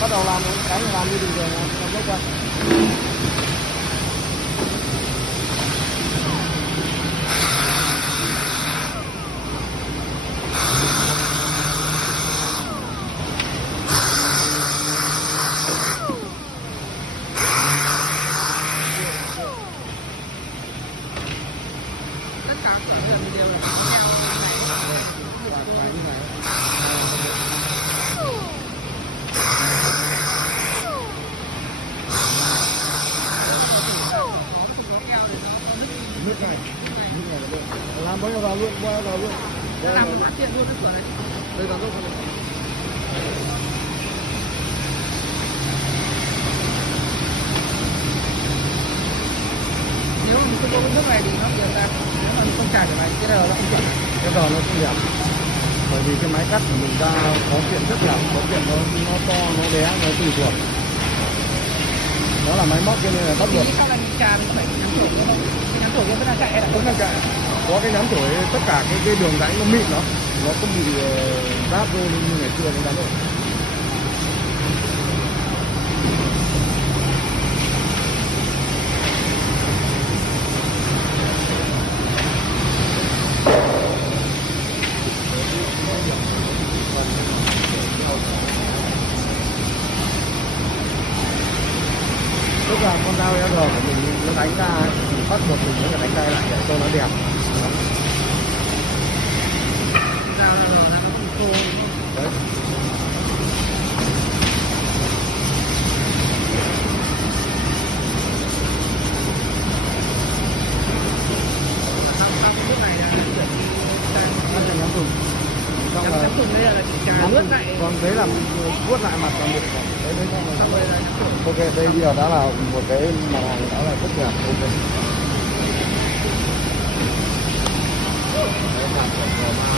bắt đầu làm cái làm như bình thường làm dốc quay. Tất cả cửa đường đều là theo Phải như này. Nước này là được. Làm bao nhiêu vào luôn, bao nhiêu vào luôn. làm hoàn thiện luôn cái cửa này. Đây là dốc này. Nếu mà mình không có cái nước này thì nó kiểu ra, nếu mà mình không trải cái này cái đầu nó không chuẩn. Cái đò nó không đẹp. Bởi vì cái máy cắt của mình ra có kiện rất là có kiện nó to, nó bé, nó tùy thuộc. Đó là máy móc cho nên là bắt buộc. Thì sau này mình trà mình có phải nhắm chổi nữa không? Cái nhắm chổi kia vẫn đang chạy hay là Không đang chạy. Có cái nhắm chổi tất cả cái đường đánh nó mịn nó không bị ráp vô như ngày xưa nó đánh được. Tức là con dao LG của mình nó đánh ra ấy, thì bắt buộc mình phải đánh tay lại để cho nó đẹp. dao là nó không khô. Đấy. Sau cái bước này là chuyển Nó sẽ nhắm thùng. Xong là nhắm thùng đây là chỉ trà nhắm ướt thùng. lại. Còn đấy là vuốt lại mặt còn được. Đấy đấy xong Xong rồi. rồi là nhắm chổi. Ok, đây bây giờ đã là một cái mặt hàng đã là rất đẹp. Ok. Đấy, sản phẩm của ma